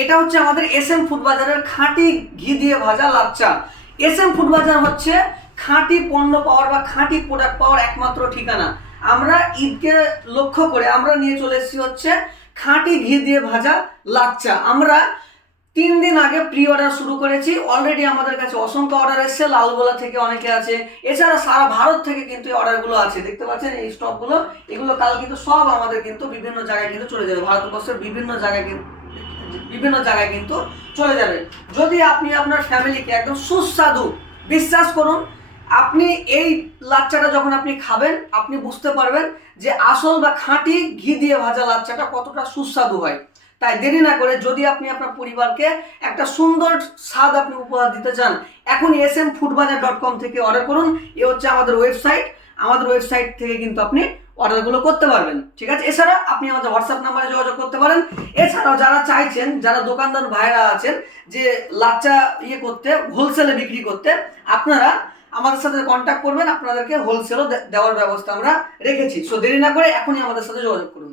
এটা হচ্ছে আমাদের এসএম ফুড বাজারের খাঁটি ঘি দিয়ে ভাজা লাচ্চা। এসএম ফুড বাজার হচ্ছে খাঁটি পণ্য পাওয়ার বা খাঁটি প্রোডাক্ট পাওয়ার একমাত্র ঠিকানা। আমরা ঈদকে লক্ষ্য করে আমরা নিয়ে চলে এসেছি হচ্ছে খাঁটি ঘি দিয়ে ভাজা লাচ্চা। আমরা 3 দিন আগে প্রি অর্ডার শুরু করেছি, অলরেডি আমাদের কাছে অসংখ্য অর্ডার এসছে। লালগোলা থেকে অনেকে আছে, এছাড়া সারা ভারত থেকে কিন্তু এই অর্ডারগুলো আছে। দেখতে পাচ্ছেন এই স্টকগুলো, এগুলো কাল কিন্তু সব আমাদের কিন্তু বিভিন্ন জায়গায় কিন্তু চলে যাবে, ভারতবর্ষের বিভিন্ন জায়গায় কিন্তু চলে যাবে। যদি আপনি আপনার ফ্যামিলিকে একদম সুস্বাদু, বিশ্বাস করুন আপনি এই লাচ্চাটা যখন আপনি খাবেন আপনি বুঝতে পারবেন যে আসল বা খাঁটি ঘি দিয়ে ভাজা লাচ্চাটা কতটা সুস্বাদু হয়। তাই দেরি না করে যদি আপনি আপনার পরিবারকে একটা সুন্দর স্বাদ আপনি উপহার দিতে চান, এখন smfoodbazaar.com থেকে অর্ডার করুন। এ হচ্ছে আমাদের ওয়েবসাইট, আমাদের ওয়েবসাইট থেকে কিন্তু আপনি অর্ডারগুলো করতে পারবেন, ঠিক আছে। এছাড়া আপনি আমাদের হোয়াটসঅ্যাপ নাম্বারে যোগাযোগ করতে পারেন। এছাড়াও যারা চাইছেন, যারা দোকানদার ভাইরা আছেন যে লাচ্চা করতে, হোলসেলে বিক্রি করতে, আপনারা আমাদের সাথে কন্ট্যাক্ট করবেন, আপনাদেরকে হোলসেলও দেওয়ার ব্যবস্থা আমরা রেখেছি। সো দেরি না করে এখনই আমাদের সাথে যোগাযোগ করুন।